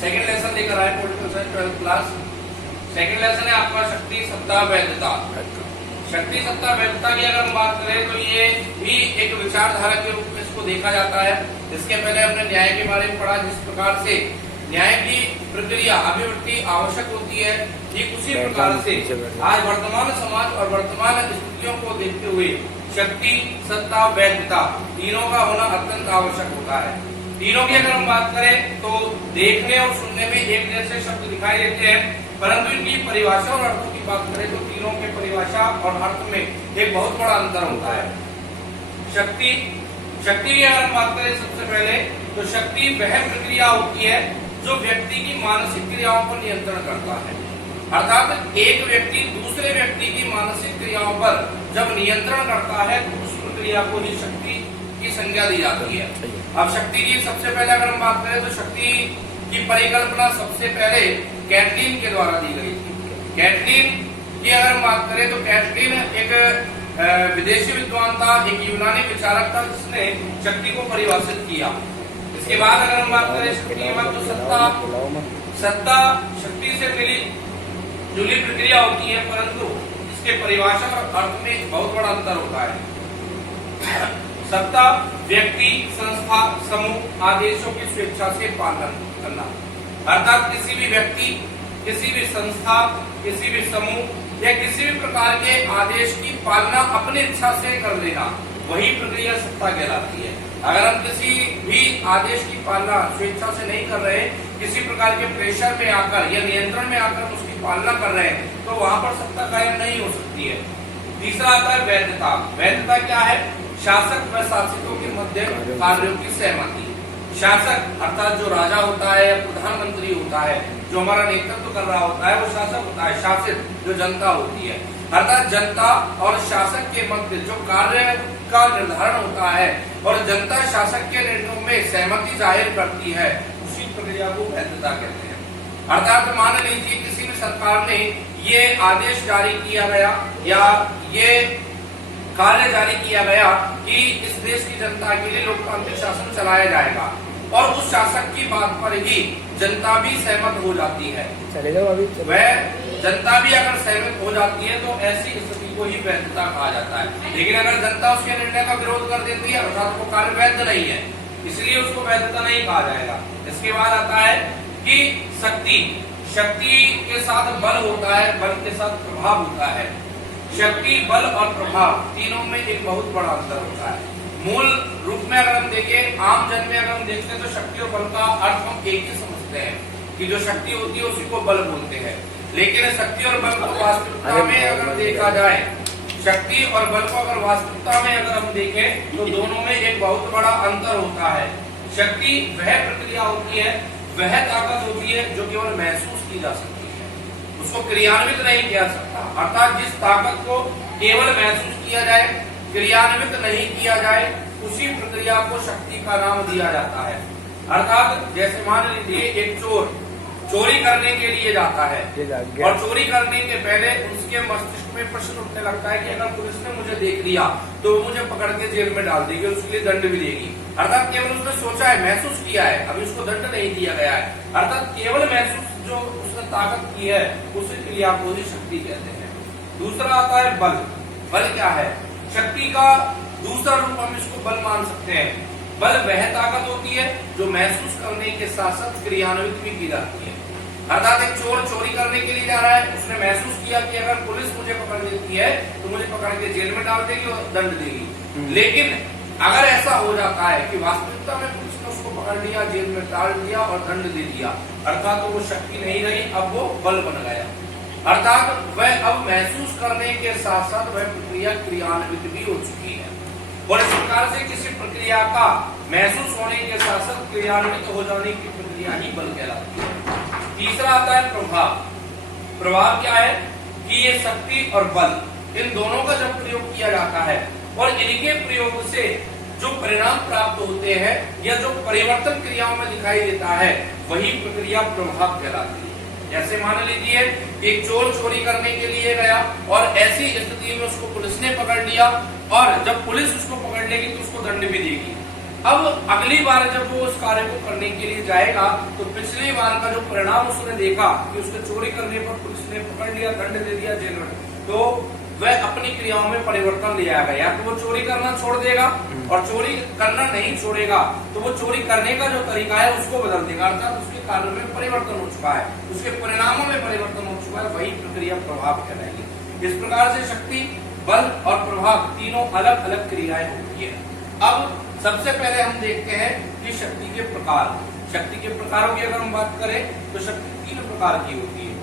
Second lesson लेकर आए political science 12th class. Second lesson है आपका शक्ति सत्ता वैधता। शक्ति सत्ता वैधता की अगर हम बात करें तो ये भी एक विचारधारा के रूप में इसको देखा जाता है। इसके पहले हमने न्याय के बारे में पढ़ा, जिस प्रकार से न्याय की प्रक्रिया अभिवृत्ति आवश्यक होती है, ठीक उसी प्रकार से आज वर्तमान समाज और वर्तमान स्थितियों को देखते हुए शक्ति सत्ता वैधता तीनों का होना अत्यंत आवश्यक होता है। तीनों की अगर हम बात करें तो देखने और सुनने में एक जैसे शब्द दिखाई देते हैं, परंतु इनकी परिभाषा और अर्थों की बात करें तो तीनों के परिभाषा और अर्थ में एक बहुत बड़ा अंतर होता है। शक्ति की अगर हम बात करें सबसे पहले तो शक्ति वह प्रक्रिया होती है जो व्यक्ति की मानसिक क्रियाओं पर नियंत्रण करता है। अर्थात एक व्यक्ति दूसरे व्यक्ति की मानसिक क्रियाओं पर जब नियंत्रण करता है तो उस प्रक्रिया को ही शक्ति की संज्ञा दी जाती है। अब शक्ति की सबसे पहले अगर हम बात करें तो शक्ति की परिकल्पना सबसे पहले कैटलिन के द्वारा दी गई थी। कैटलिन की अगर हम बात करें तो कैटलिन एक विदेशी विद्वान था, एक यूनानी विचारक था जिसने शक्ति को परिभाषित किया। इसके बाद अगर हम बात करें शक्ति के बाद तो सत्ता शक्ति से मिली जुली प्रक्रिया होती है, परंतु इसके परिभाषा और अर्थ में बहुत बड़ा अंतर होता है। सत्ता व्यक्ति संस्था समूह आदेशों की स्वेच्छा से पालन करना, अर्थात किसी भी व्यक्ति किसी भी संस्था किसी भी समूह या किसी भी प्रकार के आदेश की पालना अपनी इच्छा से कर लेना, वही प्रक्रिया सत्ता कहलाती है। अगर हम किसी भी आदेश की पालना स्वेच्छा से नहीं कर रहे, किसी प्रकार के प्रेशर में आकर या नियंत्रण में आकर उसकी पालना कर रहे हैं, तो वहां पर सत्ता कायम नहीं हो सकती है। तीसरा आता है वैधता। वैधता क्या है? शासक व शासितों के मध्य कार्यों की सहमति। शासक अर्थात जो राजा होता है या प्रधानमंत्री होता है, जो हमारा नेतृत्व कर रहा होता है, वो शासक होता है। शासित जो जनता होती है, अर्थात जनता और शासक के मध्य जो कार्य का निर्धारण होता है और जनता शासक के निर्णयों में सहमति जाहिर करती है, उसी प्रक्रिया को वैधता कहते हैं। अर्थात मान लीजिए किसी भी सरकार ने ये आदेश जारी किया गया या ये कार्य जारी किया गया कि इस देश की जनता के लिए लोकतांत्रिक शासन चलाया जाएगा, और उस शासक की बात पर ही जनता भी सहमत हो जाती है। वह जनता भी अगर सहमत हो जाती है तो ऐसी स्थिति को ही वैधता कहा जाता है। लेकिन अगर जनता उसके निर्णय का विरोध कर देती है, अर्थात वो कार्य वैध नहीं है, इसलिए उसको वैधता नहीं कहा जाएगा। इसके बाद आता है कि शक्ति के साथ बल होता है, बल के साथ प्रभाव होता है। शक्ति बल और प्रभाव तीनों में एक बहुत बड़ा अंतर होता है। मूल रूप में अगर हम देखें, आम जन में अगर हम देखते हैं तो शक्ति और बल का अर्थ हम एक ही समझते हैं कि जो शक्ति होती है उसी को बल बोलते हैं। लेकिन शक्ति और बल को वास्तविकता में अगर देखा जाए, शक्ति और बल को अगर वास्तविकता में अगर हम देखें तो दोनों में एक बहुत बड़ा अंतर होता है। शक्ति वह प्रक्रिया होती है, वह ताकत होती है जो केवल महसूस की जा सकती है, उसको क्रियान्वित नहीं किया सकता। अर्थात जिस ताकत को केवल महसूस किया जाए, क्रियान्वित नहीं किया जाए, उसी प्रक्रिया को शक्ति का नाम दिया जाता है। अर्थात जैसे मान लीजिए एक चोर चोरी करने के लिए जाता है और चोरी करने के पहले उसके मस्तिष्क में प्रश्न उठने लगता है कि अगर पुलिस ने मुझे देख लिया तो वो मुझे पकड़ के जेल में डाल देगी, उसके लिए दंड भी देगी। अर्थात केवल उसने सोचा है, महसूस किया है, अभी उसको दंड नहीं दिया गया है। अर्थात केवल महसूस जो उसने ताकत की है उसी क्रिया को ही शक्ति कहते हैं। दूसरा आता है बल। बल क्या है? शक्ति का दूसरा रूप हम इसको बल मान सकते हैं। बल वह ताकत होती है जो महसूस करने के साथ साथ क्रियान्वित भी की जाती है। अर्थात एक चोर चोरी करने के लिए जा रहा है, उसने महसूस किया कि अगर पुलिस मुझे पकड़ लेती है तो मुझे पकड़ के जेल में डाल देगी और दंड देगी। लेकिन अगर ऐसा हो जाता है कि वास्तविकता में पुलिस ने उसको पकड़ लिया, जेल में डाल दिया और दंड दे दिया, अर्थात तो वो शक्ति नहीं रही, अब वो बल बन गया। अर्थात वह अब महसूस करने के साथ साथ वह प्रक्रिया क्रियान्वित भी हो चुकी है, और इस प्रकार से किसी प्रक्रिया का महसूस होने के साथ साथ क्रियान्वित हो जाने की प्रक्रिया ही बल कहलाती है। तीसरा आता है प्रभाव। प्रभाव क्या है? कि ये शक्ति और बल इन दोनों का जब प्रयोग किया जाता है और इनके प्रयोग से जो परिणाम प्राप्त होते हैं या जो परिवर्तन क्रियाओं में दिखाई देता है, वही प्रक्रिया प्रभाव कहलाती है। जैसे मान लीजिए एक चोर चोरी करने के लिए गया और ऐसी स्थिति में उसको पुलिस ने पकड़ लिया, और जब पुलिस उसको पकड़ लेगी तो उसको दंड भी देगी। अब अगली बार जब वो उस कार्य को करने के लिए जाएगा तो पिछली बार का जो परिणाम उसने देखा कि उसके चोरी करने पर पुलिस ने पकड़ लिया, दंड दे दिया जेल में, तो वह अपनी क्रियाओं में परिवर्तन ले आएगा। या तो वो चोरी करना छोड़ देगा और चोरी करना नहीं छोड़ेगा तो वो चोरी करने का जो तरीका है उसको बदल देगा, अर्थात उसके कार्य में परिवर्तन हो चुका है, उसके परिणामों में परिवर्तन हो चुका है, वही प्रक्रिया प्रभाव कहलाएगी। इस प्रकार से शक्ति, बल और प्रभाव तीनों अलग अलग क्रियाएं होती है। अब सबसे पहले हम देखते हैं कि शक्ति के प्रकार। शक्ति के प्रकारों की अगर हम बात करें तो शक्ति 3 प्रकार की होती है।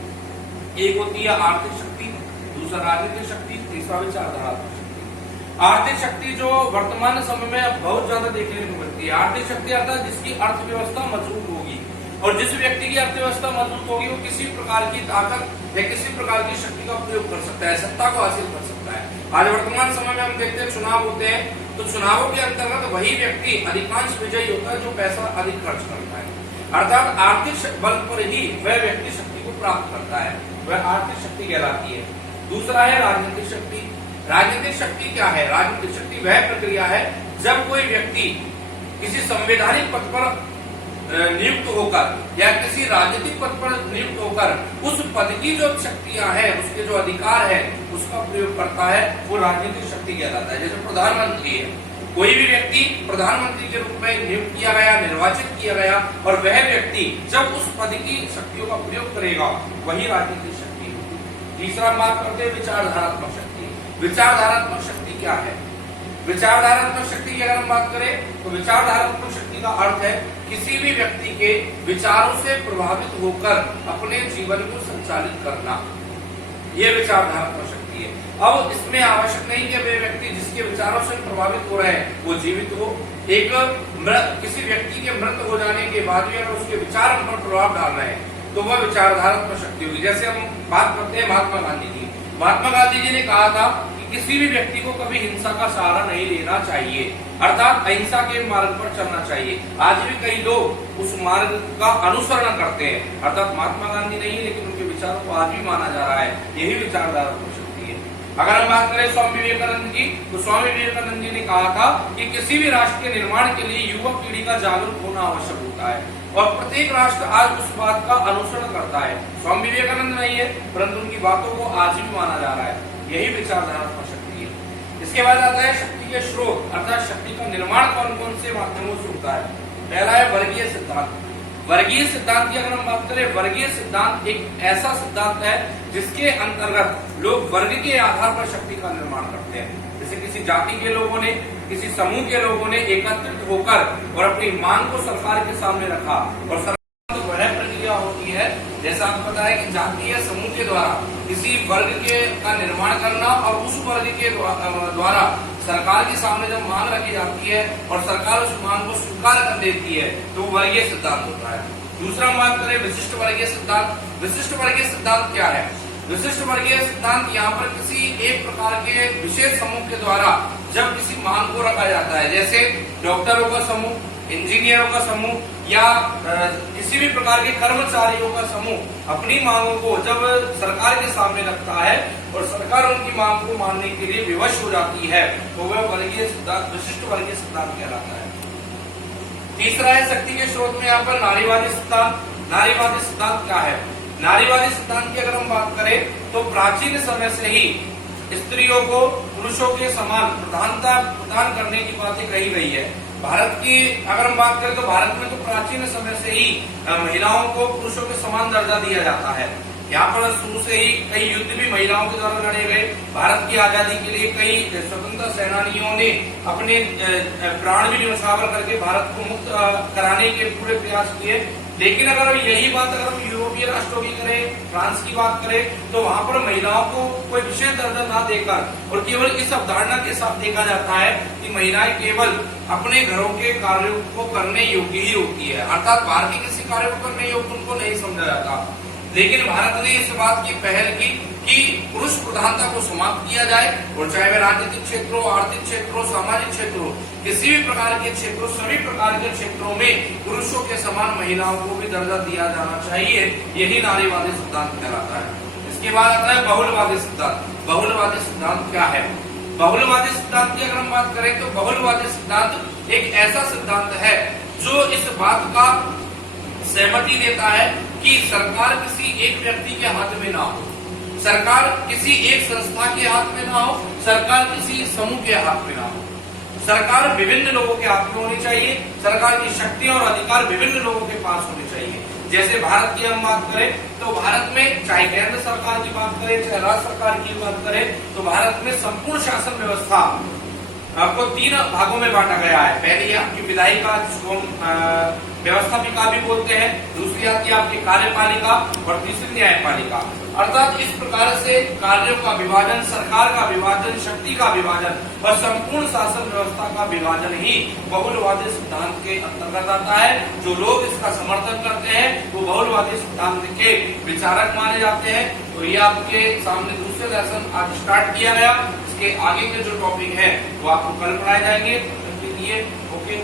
एक होती है आर्थिक शक्ति, दूसरा राजनीतिक शक्ति, तीसरा विचारधारात्मक शक्ति। आर्थिक शक्ति जो वर्तमान समय में बहुत ज्यादा देखने को मिलती है। आर्थिक शक्ति अर्थात जिसकी अर्थव्यवस्था मजबूत होगी, और जिस व्यक्ति की अर्थव्यवस्था मजबूत होगी वो किसी प्रकार की ताकत या किसी प्रकार की शक्ति का प्रयोग कर सकता है, सत्ता को हासिल कर सकता है। आज वर्तमान समय में हम देखते हैं चुनाव होते हैं, तो चुनावों के अंतर्गत वही व्यक्ति अधिकांश विजयी होता है जो पैसा अधिक खर्च करता है, अर्थात आर्थिक बल पर ही वह व्यक्ति शक्ति को प्राप्त करता है, वह आर्थिक शक्ति कहलाती है। दूसरा है राजनीतिक शक्ति। राजनीतिक शक्ति क्या है? राजनीतिक शक्ति वह प्रक्रिया है जब कोई व्यक्ति किसी संवैधानिक पद पर नियुक्त होकर या किसी राजनीतिक पद पर नियुक्त होकर उस पद की जो शक्तियां हैं, उसके जो अधिकार है, उसका प्रयोग करता है, वो राजनीतिक शक्ति कहलाता है। जैसे प्रधानमंत्री है, कोई भी व्यक्ति प्रधानमंत्री के रूप में नियुक्त किया गया, निर्वाचित किया गया, और वह व्यक्ति जब उस पद की शक्तियों का प्रयोग करेगा वही राजनीतिक शक्ति होगी। तीसरा हम बात करते हैं विचारधारात्मक शक्ति। विचारधारात्मक शक्ति क्या है? विचारधारात्मक शक्ति की अगर हम बात करें तो विचारधारात्मक शक्ति का अर्थ है किसी भी व्यक्ति के विचारों से प्रभावित होकर अपने जीवन को संचालित करना, यह विचारधारात्मक शक्ति है। अब इसमें आवश्यक नहीं कि वे व्यक्ति जिसके विचारों से प्रभावित हो रहे हैं वो जीवित हो। एक किसी व्यक्ति के मृत हो जाने के बाद भी अगर उसके विचार हम पर प्रभाव डाल रहे हैं तो वह विचारधारात्मक शक्ति होगी। जैसे हम बात करते हैं महात्मा गांधी जी। महात्मा गांधी जी ने कहा था किसी भी व्यक्ति को कभी हिंसा का सहारा नहीं लेना चाहिए, अर्थात अहिंसा के मार्ग पर चलना चाहिए। आज भी कई लोग उस मार्ग का अनुसरण करते हैं, अर्थात महात्मा गांधी नहीं लेकिन उनके विचारों को आज भी माना जा रहा है, यही विचारधारात्मक शक्ति है। अगर हम बात करें स्वामी विवेकानंद की, तो स्वामी विवेकानंद जी ने कहा था कि किसी भी राष्ट्र के निर्माण के लिए युवा पीढ़ी का जागरूक होना आवश्यक होता है, और प्रत्येक राष्ट्र आज उस बात का अनुसरण करता है। स्वामी विवेकानंद नहीं है परंतु उनकी बातों को आज भी माना जा रहा है, यही विचारधारात्मक शक्ति है। इसके बाद आता है शक्ति के स्रोत, अर्थात शक्ति का निर्माण कौन कौन से माध्यमों से होता है। पहला है वर्गीय सिद्धांत। वर्गीय सिद्धांत की अगर हम बात करें, वर्गीय सिद्धांत एक ऐसा सिद्धांत है जिसके अंतर्गत लोग वर्ग के आधार पर शक्ति का निर्माण करते हैं। जैसे किसी जाति के लोगों ने, किसी समूह के लोगों ने एकत्रित होकर और अपनी मांग को सरकार के सामने रखा, और सरकार तो वह प्रक्रिया होती है, जैसा आपको पता है कि जातीय समूह के द्वारा किसी वर्ग के का निर्माण करना और उस वर्ग के द्वारा सरकार के सामने जब मांग रखी जाती है और सरकार उस मांग को स्वीकार कर देती है तो वर्गीय सिद्धांत होता है। दूसरा हम बात करें विशिष्ट वर्गीय सिद्धांत। विशिष्ट वर्गीय सिद्धांत क्या है? विशिष्ट वर्गीय सिद्धांत यहाँ पर किसी एक प्रकार के विशेष समूह के द्वारा जब किसी मांग को रखा जाता है, जैसे डॉक्टरों का समूह, इंजीनियरों का समूह या किसी भी प्रकार के कर्मचारियों का समूह अपनी मांगों को जब सरकार के सामने रखता है और सरकार उनकी मांग को मानने के लिए विवश हो जाती है तो वह वर्गीय सिद्धांत, विशिष्ट वर्गीय सिद्धांत कहलाता है। तीसरा है शक्ति के स्रोत में यहाँ पर नारीवादी सिद्धांत। नारीवादी सिद्धांत क्या है? नारीवादी सिद्धांत की अगर हम बात करें तो प्राचीन समय से ही स्त्रियों को पुरुषों के समान प्रधानता प्रदान करने की बातें कही गई है। भारत की अगर हम बात करें तो भारत में तो प्राचीन समय से ही महिलाओं को पुरुषों के समान दर्जा दिया जाता है। यहाँ पर शुरू से ही कई युद्ध भी महिलाओं के द्वारा लड़े गए। भारत की आजादी के लिए कई स्वतंत्रता सेनानियों ने अपने प्राण भी न्यौछावर करके भारत को मुक्त कराने के पूरे प्रयास किए। लेकिन अगर यही बात अगर हम यूरोपीय राष्ट्रों की करें, फ्रांस की बात करें, तो वहां पर महिलाओं को कोई विशेष दर्जा ना देकर और केवल इस अवधारणा के साथ देखा जाता है कि महिलाएं केवल अपने घरों के कार्यों को करने योग्य ही होती है, अर्थात बाहर के किसी कार्य को करने योग्य उनको नहीं समझा जाता। लेकिन भारत ने इस बात की पहल की कि पुरुष प्रधानता को समाप्त किया जाए, और चाहे वह राजनीतिक क्षेत्र हो, आर्थिक क्षेत्र हो, सामाजिक क्षेत्र हो, किसी भी प्रकार के क्षेत्रों, सभी प्रकार के क्षेत्रों में पुरुषों के समान महिलाओं को भी दर्जा दिया जाना चाहिए। यही नारीवादी सिद्धांत कहलाता है। इसके बाद आता है बहुलवादी सिद्धांत। बहुलवादी सिद्धांत क्या है? बहुलवादी सिद्धांत की अगर हम बात करें तो बहुलवादी सिद्धांत एक ऐसा सिद्धांत है जो इस बात का सहमति देता है कि सरकार किसी एक व्यक्ति के हाथ में ना हो, सरकार किसी एक संस्था के हाथ में ना हो, सरकार किसी समूह के हाथ में ना हो, सरकार विभिन्न लोगों के हाथ में होनी चाहिए, सरकार की शक्ति और अधिकार विभिन्न लोगों के पास होने चाहिए। जैसे भारत की हम बात करें तो भारत में चाहे केंद्र सरकार की बात करें चाहे राज्य सरकार की बात करें तो भारत में संपूर्ण शासन व्यवस्था आपको 3 भागों में बांटा गया है। पहली आपकी विधायिका जिसको हम व्यवस्थापिका भी बोलते हैं, दूसरी आती है आपकी कार्यपालिका और तीसरी न्यायपालिका। अर्थात इस प्रकार से कार्यों का विभाजन, सरकार का विभाजन, शक्ति का विभाजन और संपूर्ण शासन व्यवस्था का विभाजन ही बहुलवादी सिद्धांत के अंतर्गत आता है। जो लोग इसका समर्थन करते हैं वो बहुलवादी सिद्धांत के विचारक माने जाते हैं। तो ये आपके सामने दूसरे लेसन आज स्टार्ट किया गया। इसके आगे के जो टॉपिक है वो आपको कल पढ़ाए जाएंगे। ओके।